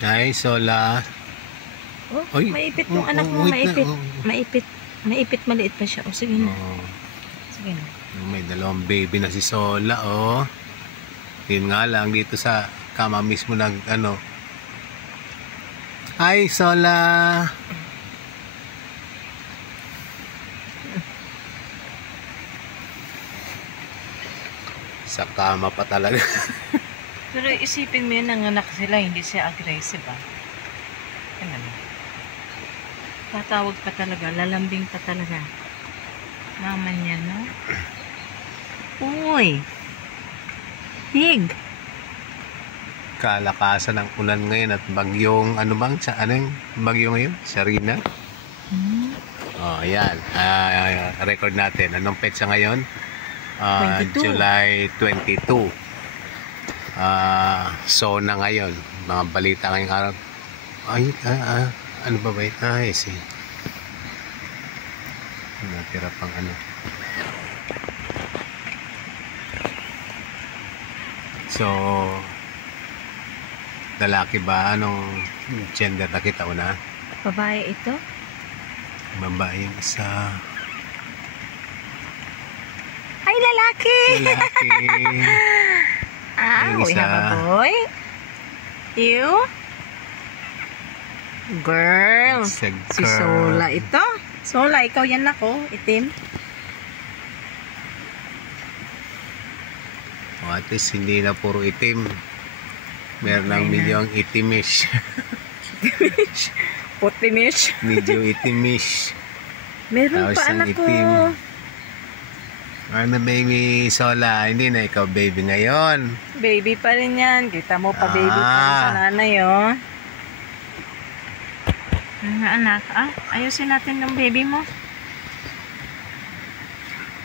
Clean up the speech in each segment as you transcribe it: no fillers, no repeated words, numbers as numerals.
Ay, Sola. Oh, Oy, maipit yung anak mo, wait maipit. na, Maipit. Maipit, maliit pa siya. O, sige na. Sige na. May dalawang baby na si Sola, oh. Yun nga lang, dito sa kama mismo nag, ano. Ay, Sola. Sa kama pa talaga. Pero isipin mo yun, nanganak sila, hindi siya aggressive, ah. Ano na? Tatawag pa talaga, lalambing pa talaga. Mama niya, no? Uy! Hig! Kalakasan ng ulan ngayon at bagyong, ano bang, sa, ano yung bagyo ngayon? Sarina? Oh, ayan. Record natin. Anong petsa ngayon? 22. July 22. So na ngayon. Mga balita ngayong araw. Ay, ano ba ba yun? Ay, see. Natira pang ano. So, lalaki ba? Anong gender nakita ko na? Babae ito? Babae yung isa. Ay, lalaki! Lalaki. Ah, Yung we isa. have a boy. You? Girl. It's a Si girl. Sola ito. Sola, ikaw yan ako. Itim. O, at least hindi na puro itim. Meron ng Okay na. milyong itimish. Putimish. Medyo itimish. Meron Tapos pa ang anak ko. itim. Ano baby Sola? Hindi na ikaw baby ngayon. Baby pa rin yan. Kita mo pa baby pa rin sa Ah. nanay, oh. Anak, ayusin natin ng baby mo.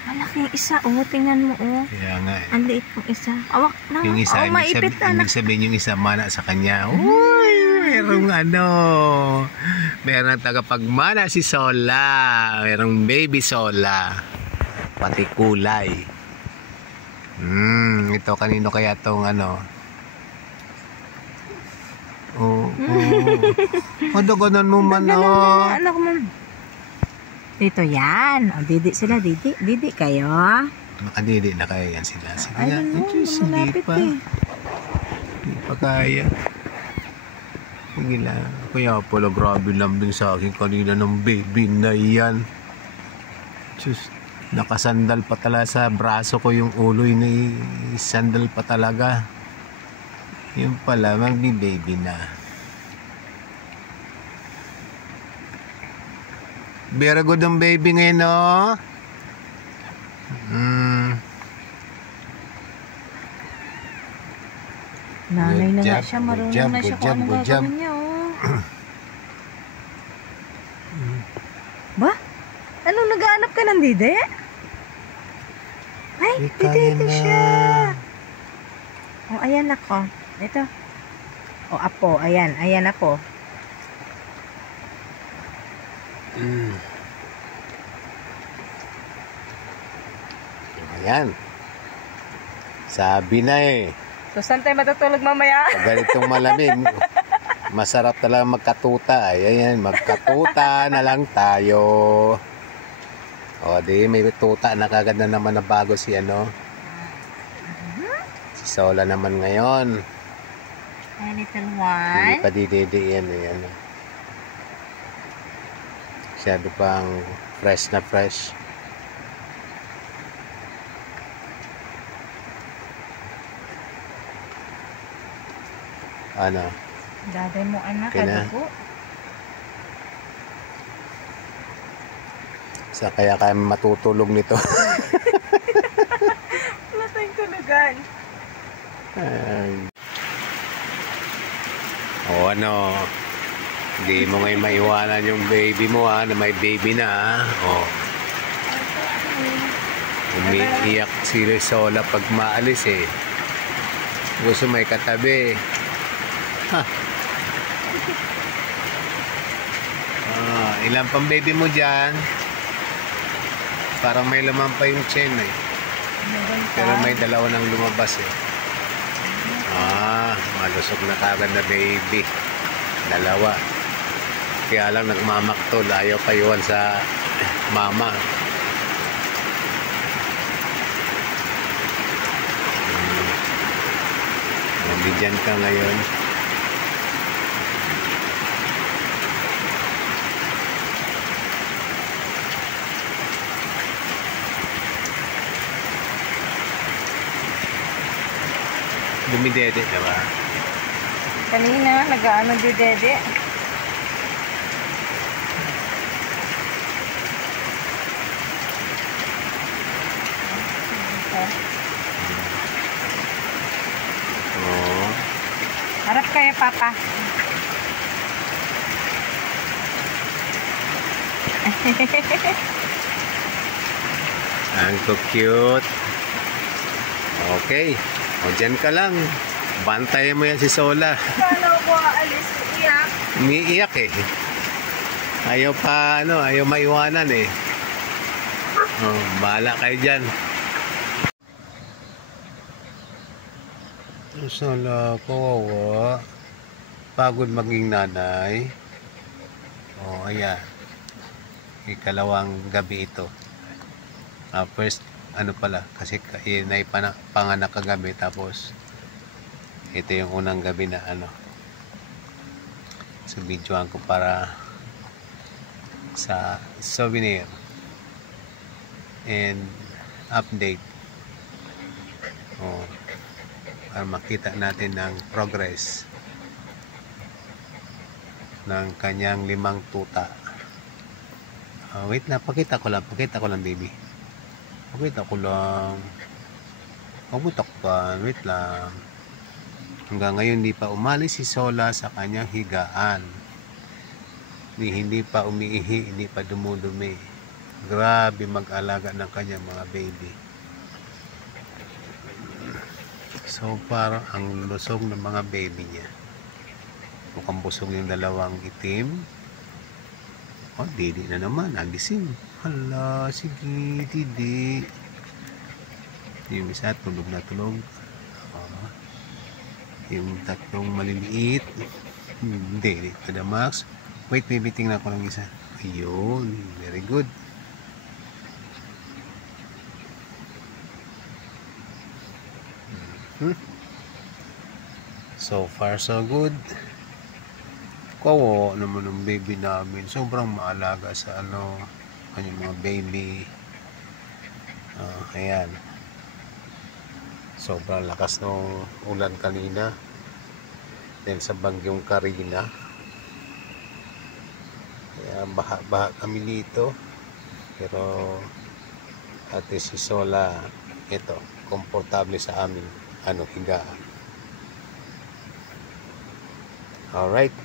Malaking isa, oh. Tingnan mo, oh. Kaya nga eh. Ang liit ng isa. Awak na. Yung isa, Oh, maipit anak. ibig sabihin yung isa mana sa kanya. Uy, merong ano. Merong tagapagmana si Sola. Merong baby Sola. Pati kulay. Ito kanino kaya tong ano? Oo. Madaganan mo man oh. Anak mo. Dito yan. O, didi sila, didi. Didi kayo. Nakadidi na kaya yan sila. Sige nga. Ayun, no, Diyos, hindi malapit pa. eh. Hindi pa kaya. Sige lang. Kaya pala grabe lambing sa akin kanina ng baby na yan. Diyos, nakasandal pa talaga sa braso ko yung uloy na sandal pa talaga. Yung pala, magbi-baby na. Very good ang baby ngayon, no? Nanay na Good nga job, siya. good Marunong job, na siya good kung job, anong good job. gagawin niya, oh. Ba? Anong naghahanap ka ng didi? Ay, Ika didi na. siya. Oh, ayan ako. Ito. Oh, apo. Ayan. Ayan ako. Ayan. Sabi na eh. So, saan tayo matutulog mamaya? Pag ganitong malamig, masarap talaga magkatuta. Ayan, magkatuta na lang tayo. O, di, may tuta na kagad na naman na bago si ano. Si Sola naman ngayon. Ay, little Hindi one. pa dididiin eh, ano. Masyado pang fresh na fresh. Ano? Daday mo, anak. Okay na. Kadugo. Sa kaya kami matutulog nito. Wala tayong tulugan. O ano, hindi mo ngayon maiwanan yung baby mo na may baby na O, umiiyak si Sola pag maalis eh. Gusto may katabi. Ilan pang baby mo dyan? Parang may laman pa yung chain eh. Pero may dalawa nang lumabas eh. Malusog na kagad na baby. Dalawa. Kaya lang nagmamaktol, ayaw pa iwan sa mama. Bigyan ka ngayon. Dumidede, diba? Kanina, nag-ano di dede. Oo. Harap kayo, Papa. Ang cute. Okay. O, dyan ka lang. Bantayan mo yan si Sola. Paano ko aalis? Iyak. Umiiyak eh. Ayaw pa, ayaw maiwanan eh. Oh, bahala kayo dyan. Sola, kawawa. Pagod maging nanay. Oh, ayan. Ikalawang gabi ito. First, kasi panganak kagabi, tapos ito yung unang gabi na so videoan ko para sa souvenir and update para makita natin ng progress ng kanyang 5 tuta. Wait na, pakita ko lang baby. Pakita ko lang. Pabutakpan, wait lang. Hanggang ngayon hindi pa umalis si Sola sa kanyang higaan. Hindi pa umiihi, hindi pa dumudumi. Grabe mag-alaga ng kanyang mga baby. So parang ang lusog ng mga baby niya. Mukhang busog yung dalawang itim. Oh, Didi na naman, nagising. Hala, sige, Didi. Yung isa, tulog na tulog. Yung tatlong maliliit. Didi, kada Max. Wait, baby, tingnan ko lang isa. Ayun, very good. So far, so good. Kawawa naman ng baby namin. Sobrang maalaga sa kanyang mga baby. Ayan. Sobrang lakas ng ulan kanina. Then sa bagyong Karina. Kaya baha kami dito. Pero ate si Sola, ito, komportable sa amin higaan. Alright.